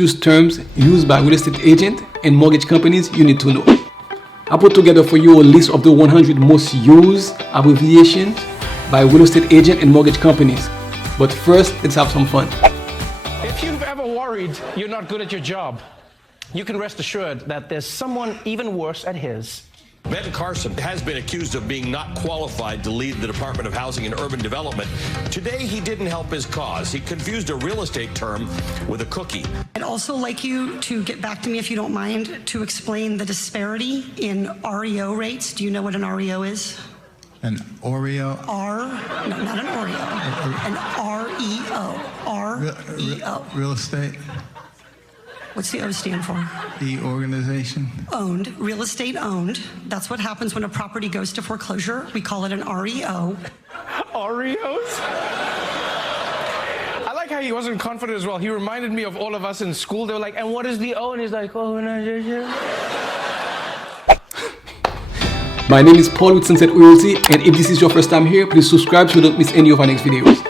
used terms used by real estate agents and mortgage companies you need to know. I put together for you a list of the 100 most used abbreviations by real estate agents and mortgage companies. But first, let's have some fun. If you've ever worried you're not good at your job, you can rest assured that there's someone even worse at his. Ben Carson has been accused of being not qualified to lead the Department of Housing and Urban Development. Today, he didn't help his cause. He confused a real estate term with a cookie. I'd also like you to get back to me, if you don't mind, to explain the disparity in REO rates. Do you know what an REO is? An Oreo? No, not an Oreo. An REO. REO. Real estate? What's the O stand for? The organization? Owned, real estate owned. That's what happens when a property goes to foreclosure. We call it an REO. Oreos? I like how he wasn't confident as well. He reminded me of all of us in school. They were like, and what is the O? And he's like, organization. My name is Paul with Sunset Realty, and if this is your first time here, please subscribe so you don't miss any of our next videos.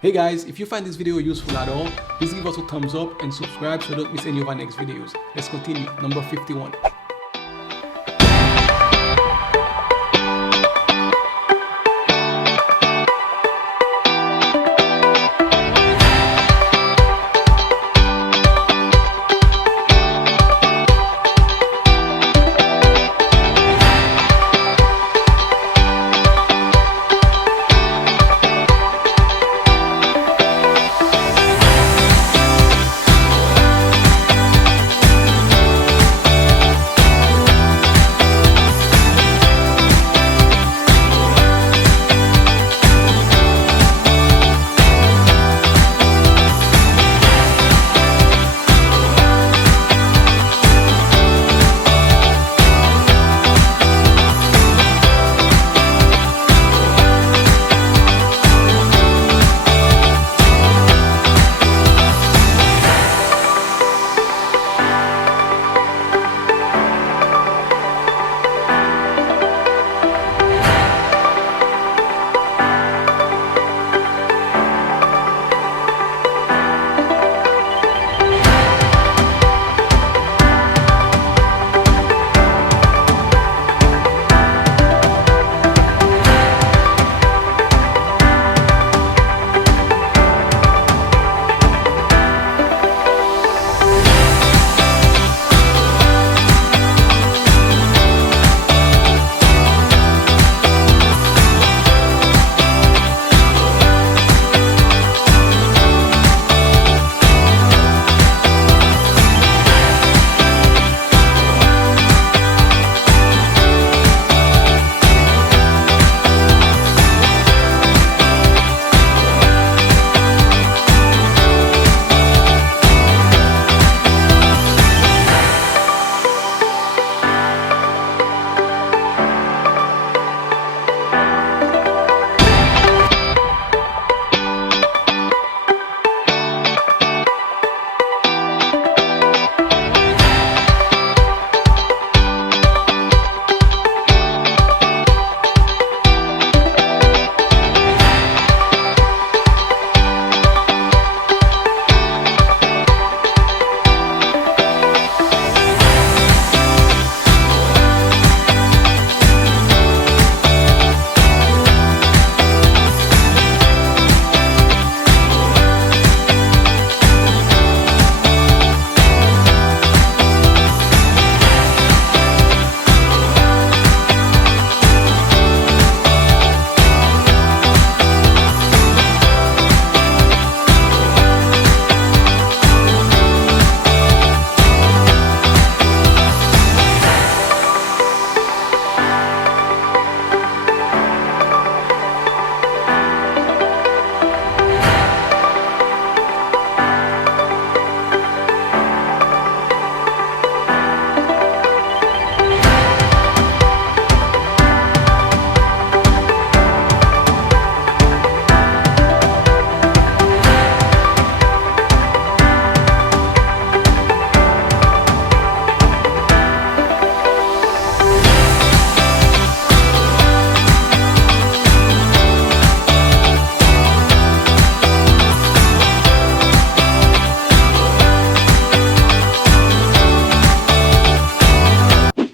Hey guys, if you find this video useful at all, please give us a thumbs up and subscribe so you don't miss any of our next videos. Let's continue. Number 51.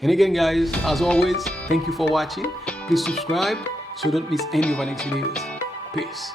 And again guys, as always, thank you for watching. Please subscribe so you don't miss any of our next videos. Peace.